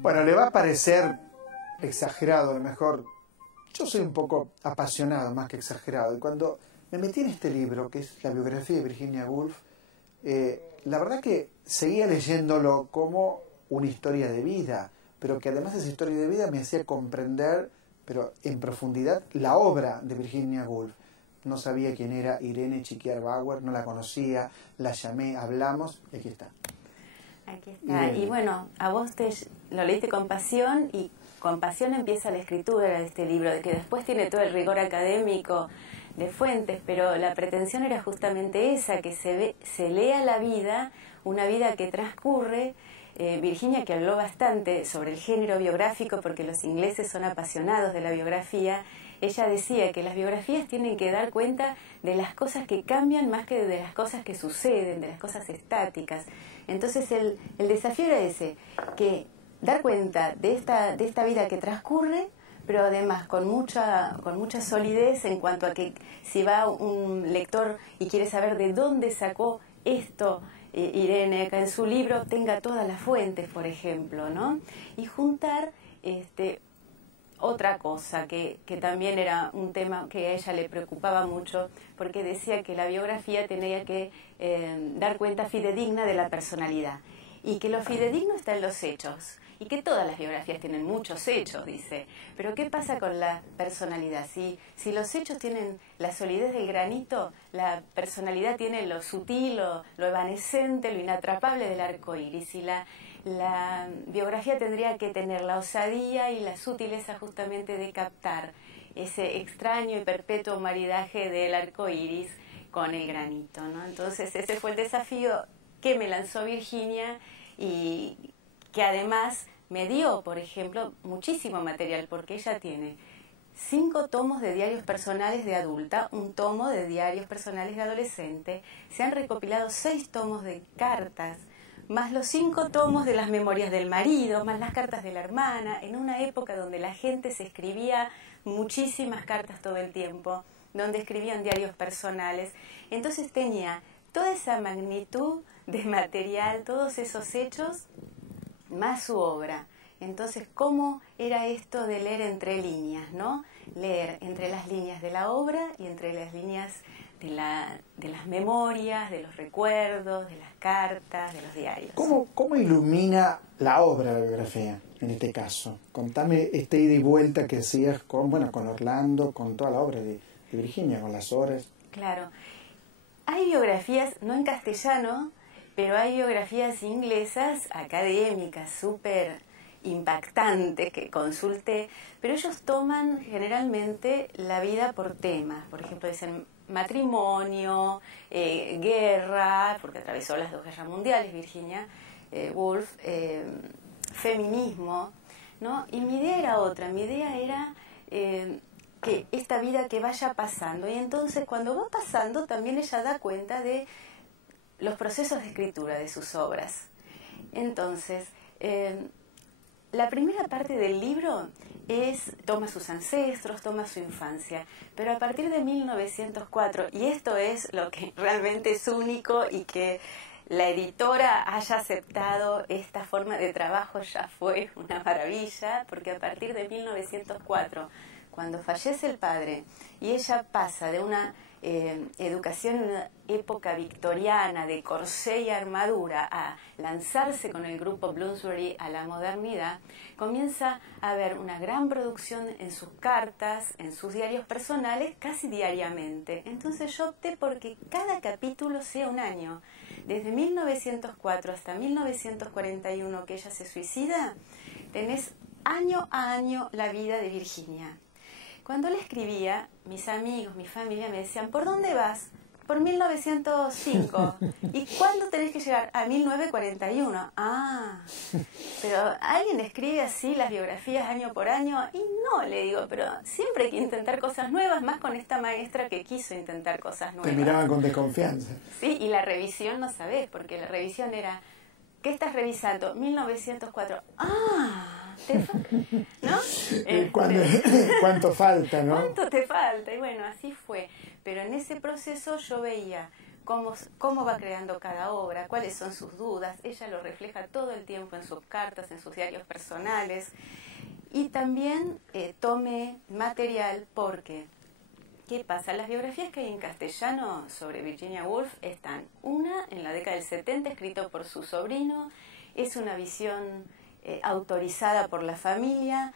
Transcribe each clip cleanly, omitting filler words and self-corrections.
Bueno, le va a parecer exagerado, a lo mejor. Yo soy un poco apasionado, más que exagerado. Y cuando me metí en este libro, que es la biografía de Virginia Woolf, la verdad que seguía leyéndolo como una historia de vida, pero que además de esa historia de vida me hacía comprender, pero en profundidad, la obra de Virginia Woolf. No sabía quién era Irene Chiquiar-Bauer, no la conocía, la llamé, hablamos, y aquí está. Aquí está. Y bueno, a vos lo leíste con pasión, y con pasión empieza la escritura de este libro, de que después tiene todo el rigor académico de fuentes, pero la pretensión era justamente esa, que se lea la vida, una vida que transcurre. Virginia, que habló bastante sobre el género biográfico, porque los ingleses son apasionados de la biografía, ella decía que las biografías tienen que dar cuenta de las cosas que cambian más que de las cosas que suceden, de las cosas estáticas. Entonces el desafío era ese, que dar cuenta de esta vida que transcurre, pero además con mucha solidez en cuanto a que si va un lector y quiere saber de dónde sacó esto Irene acá en su libro, tenga todas las fuentes, por ejemplo, ¿no? Y juntar otra cosa que también era un tema que a ella le preocupaba mucho, porque decía que la biografía tenía que dar cuenta fidedigna de la personalidad, y que lo fidedigno está en los hechos, y que todas las biografías tienen muchos hechos, dice, pero ¿qué pasa con la personalidad? Si los hechos tienen la solidez del granito, la personalidad tiene lo sutil, lo evanescente, lo inatrapable del arco iris, y la biografía tendría que tener la osadía y la sutileza justamente de captar ese extraño y perpetuo maridaje del arco iris con el granito, ¿no? Entonces ese fue el desafío que me lanzó Virginia, y que además me dio, por ejemplo, muchísimo material, porque ella tiene 5 tomos de diarios personales de adulta, un tomo de diarios personales de adolescente, se han recopilado 6 tomos de cartas, más los 5 tomos de las memorias del marido, más las cartas de la hermana, en una época donde la gente se escribía muchísimas cartas todo el tiempo, donde escribían diarios personales. Entonces tenía toda esa magnitud de material, todos esos hechos, más su obra. Entonces, ¿cómo era esto de leer entre líneas, no? Leer entre las líneas de la obra y entre las líneas de las memorias, de los recuerdos, de las cartas, de los diarios. ¿Cómo ilumina la obra de la biografía, en este caso? Contame esta ida y vuelta que hacías con Orlando, con toda la obra de Virginia, con las horas. Claro. Hay biografías, no en castellano, pero hay biografías inglesas, académicas, súper impactantes, que consulté, pero ellos toman generalmente la vida por temas. Por ejemplo, dicen matrimonio, guerra, porque atravesó las 2 guerras mundiales, Virginia Woolf, feminismo, ¿no? Y mi idea era otra, mi idea era que esta vida que vaya pasando, y entonces cuando va pasando también ella da cuenta de los procesos de escritura de sus obras. Entonces, la primera parte del libro toma sus ancestros, toma su infancia, pero a partir de 1904, y esto es lo que realmente es único, y que la editora haya aceptado esta forma de trabajo ya fue una maravilla, porque a partir de 1904, cuando fallece el padre y ella pasa de una educación en una época victoriana de corsé y armadura a lanzarse con el grupo Bloomsbury a la modernidad, comienza a haber una gran producción en sus cartas, en sus diarios personales, casi diariamente. Entonces yo opté porque cada capítulo sea un año. Desde 1904 hasta 1941, que ella se suicida, tenés año a año la vida de Virginia. Cuando le escribía, mis amigos, mi familia me decían, ¿por dónde vas? Por 1905. ¿Y cuándo tenés que llegar? A 1941. Ah, pero ¿alguien escribe así las biografías año por año? Y no, le digo, pero siempre hay que intentar cosas nuevas, más con esta maestra que quiso intentar cosas nuevas. Te miraban con desconfianza. Sí, y la revisión no sabés, porque la revisión era, ¿qué estás revisando? 1904. Ah, ¿no? ¿Cuánto falta, no? ¿Cuánto te falta? Y bueno, así fue. Pero en ese proceso yo veía cómo va creando cada obra, cuáles son sus dudas. Ella lo refleja todo el tiempo en sus cartas, en sus diarios personales. Y también tome material porque, ¿qué pasa? Las biografías que hay en castellano sobre Virginia Woolf están, una en la década del 70, escrito por su sobrino, es una visión autorizada por la familia,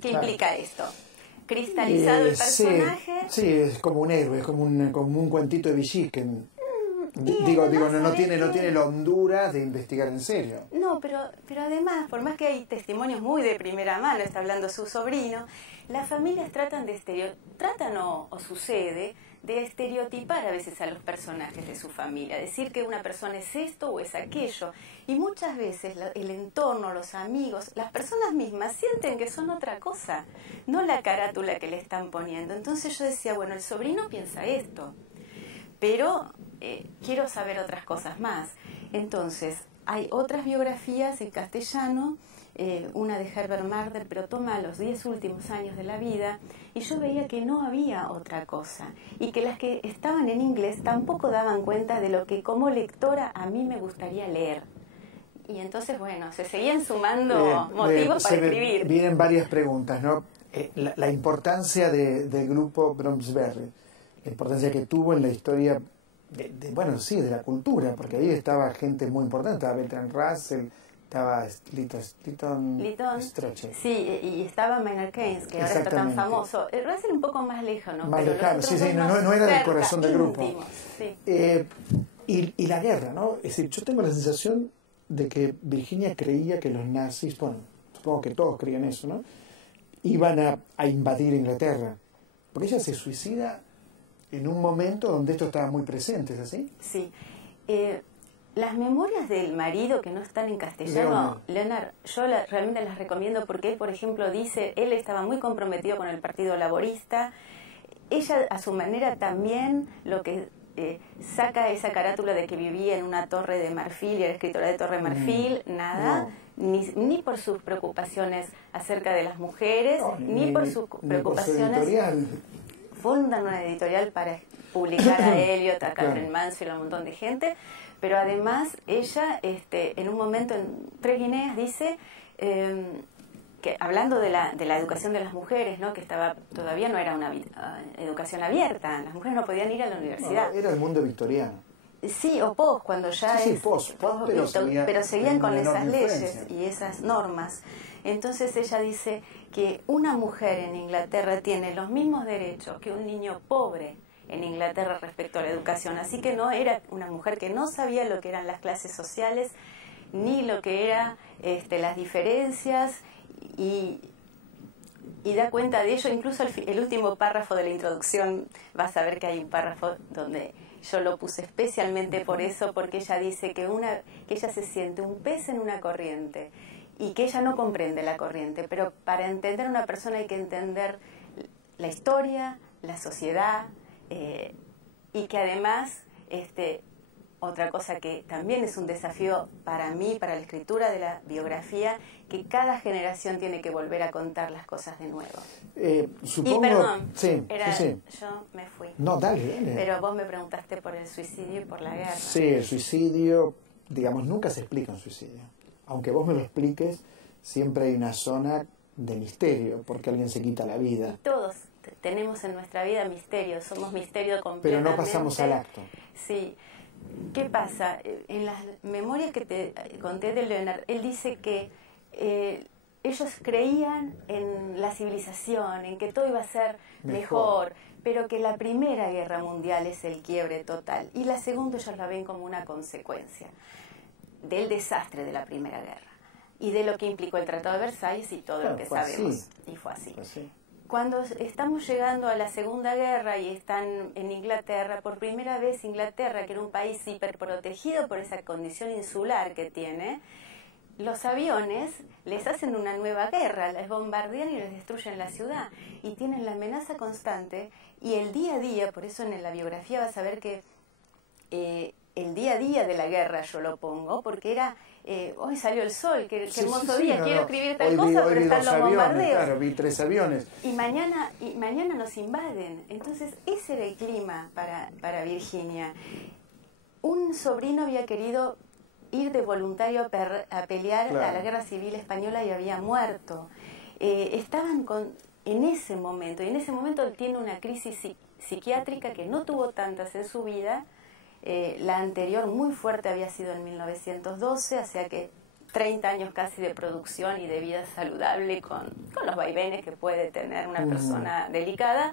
¿qué implica esto? Cristalizado el personaje. Sí, es como un héroe, es como un cuentito de Vichy que no tiene la hondura de investigar en serio. No, pero además, por más que hay testimonios muy de primera mano, está hablando su sobrino, las familias tratan o sucede de estereotipar a veces a los personajes de su familia, decir que una persona es esto o es aquello, y muchas veces el entorno, los amigos, las personas mismas sienten que son otra cosa, no la carátula que le están poniendo. Entonces yo decía, bueno, el sobrino piensa esto, pero quiero saber otras cosas más. Entonces, hay otras biografías en castellano, una de Herbert Marder, pero toma los 10 últimos años de la vida, y yo veía que no había otra cosa, y que las que estaban en inglés tampoco daban cuenta de lo que como lectora a mí me gustaría leer. Y entonces, bueno, se seguían sumando motivos para escribir. Vienen varias preguntas, ¿no? La importancia del grupo Bloomsbury, la importancia que tuvo en la historia de la cultura, porque ahí estaba gente muy importante, estaba Bertrand Russell, estaba Lytton Strachey. Sí, y estaba Maynard Keynes, que ahora está tan famoso. Russell un poco más lejano, más lejano, no era del corazón del grupo. Sí. Y la guerra, ¿no? Es decir, yo tengo la sensación de que Virginia creía que los nazis, bueno, supongo que todos creían eso, ¿no? Iban a invadir Inglaterra, porque ella se suicida en un momento donde esto estaba muy presente, ¿es así? Sí. Las memorias del marido que no están en castellano, Leonard, yo realmente las recomiendo porque él, por ejemplo, dice, él estaba muy comprometido con el Partido Laborista, ella a su manera también lo que saca esa carátula de que vivía en una torre de marfil y era escritora de Torre de Marfil, nada, ni por sus preocupaciones acerca de las mujeres, ni por sus preocupaciones. Fundan una editorial para publicar a Eliot, a Catherine Mansfield, a un montón de gente, pero además ella, en un momento en Tres Guineas, dice que hablando de la educación de las mujeres, ¿no? Que todavía no era una educación abierta, las mujeres no podían ir a la universidad. No, era el mundo victoriano. Sí, o post, cuando ya pero seguían con esas leyes y esas normas. Entonces ella dice que una mujer en Inglaterra tiene los mismos derechos que un niño pobre en Inglaterra respecto a la educación. Así que no era una mujer que no sabía lo que eran las clases sociales, ni lo que eran las diferencias, y da cuenta de ello. Incluso el último párrafo de la introducción, vas a ver que hay un párrafo donde yo lo puse especialmente por eso, porque ella dice que ella se siente un pez en una corriente y que ella no comprende la corriente, pero para entender a una persona hay que entender la historia, la sociedad, y que además otra cosa que también es un desafío para mí, para la escritura de la biografía, que cada generación tiene que volver a contar las cosas de nuevo. Supongo, y perdón, sí. Yo me fui. No, dale. Pero vos me preguntaste por el suicidio y por la guerra. Sí, el suicidio, digamos, nunca se explica un suicidio. Aunque vos me lo expliques, siempre hay una zona de misterio, porque alguien se quita la vida. Todos tenemos en nuestra vida misterio, somos misterio completamente. Pero no pasamos al acto. Sí. ¿Qué pasa? En las memorias que te conté de Leonard, él dice que ellos creían en la civilización, en que todo iba a ser mejor, pero que la Primera Guerra Mundial es el quiebre total, y la segunda ellos la ven como una consecuencia del desastre de la Primera Guerra y de lo que implicó el Tratado de Versalles y todo lo que sabemos. Y fue así. Cuando estamos llegando a la Segunda Guerra y están en Inglaterra, por primera vez Inglaterra, que era un país hiperprotegido por esa condición insular que tiene, los aviones les hacen una nueva guerra, les bombardean y les destruyen la ciudad, y tienen la amenaza constante, y el día a día, por eso en la biografía vas a ver que el día a día de la guerra, yo lo pongo, porque era, hoy salió el sol, qué Sí, hermoso sí, día, no, quiero no. escribir tal Hoy cosa, pero vi están 2 los aviones, bombardeos. claro, vi 3 aviones. Y mañana nos invaden. Entonces, ese era el clima para Virginia. Un sobrino había querido ir de voluntario a pelear Claro. a la Guerra Civil Española y había muerto. Estaban en ese momento, y en ese momento tiene una crisis psiquiátrica que no tuvo tantas en su vida. La anterior, muy fuerte, había sido en 1912, o sea que 30 años casi de producción y de vida saludable con los vaivenes que puede tener una persona delicada,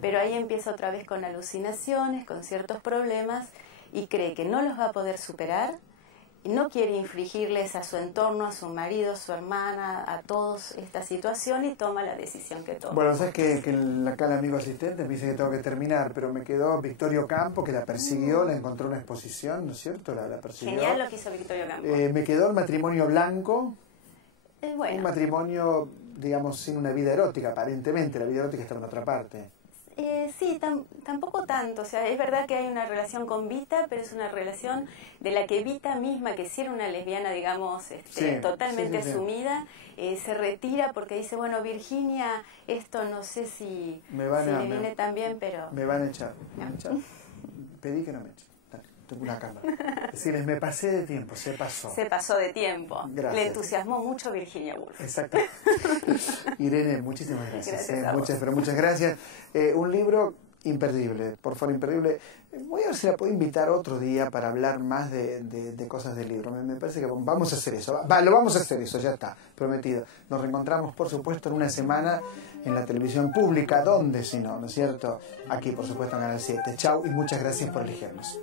pero ahí empieza otra vez con alucinaciones, con ciertos problemas, y cree que no los va a poder superar, y no quiere infligirles a su entorno, a su marido, a su hermana, a todos esta situación, y toma la decisión que toma. Bueno, sabes que acá el amigo asistente me dice que tengo que terminar, pero me quedó Victorio Campo, que la persiguió, la encontró en una exposición, ¿no es cierto? La persiguió. Genial lo que hizo Victorio Campo. Me quedó el matrimonio blanco, Bueno. un matrimonio, digamos, sin una vida erótica, aparentemente, la vida erótica está en otra parte. Sí, tampoco tanto. O sea, es verdad que hay una relación con Vita, pero es una relación de la que Vita misma, que sí era una lesbiana, digamos, totalmente asumida, se retira porque dice, bueno, Virginia, esto no sé si le viene tan bien, pero... Me van a echar. Pedí que no me echen. Tengo una cámara. Decirles, me pasé de tiempo, se pasó. Se pasó de tiempo. Gracias. Le entusiasmó mucho Virginia Woolf. Exacto. Irene, muchísimas gracias. Gracias Muchas gracias. Un libro imperdible, por favor, imperdible. Voy a ver si la puedo invitar otro día para hablar más de cosas del libro. Me parece que vamos a hacer eso. Lo vamos a hacer eso, ya está, prometido. Nos reencontramos, por supuesto, en una semana en la televisión pública. ¿Dónde si no? ¿No es cierto? Aquí, por supuesto, en Canal 7. Chau y muchas gracias por elegirnos.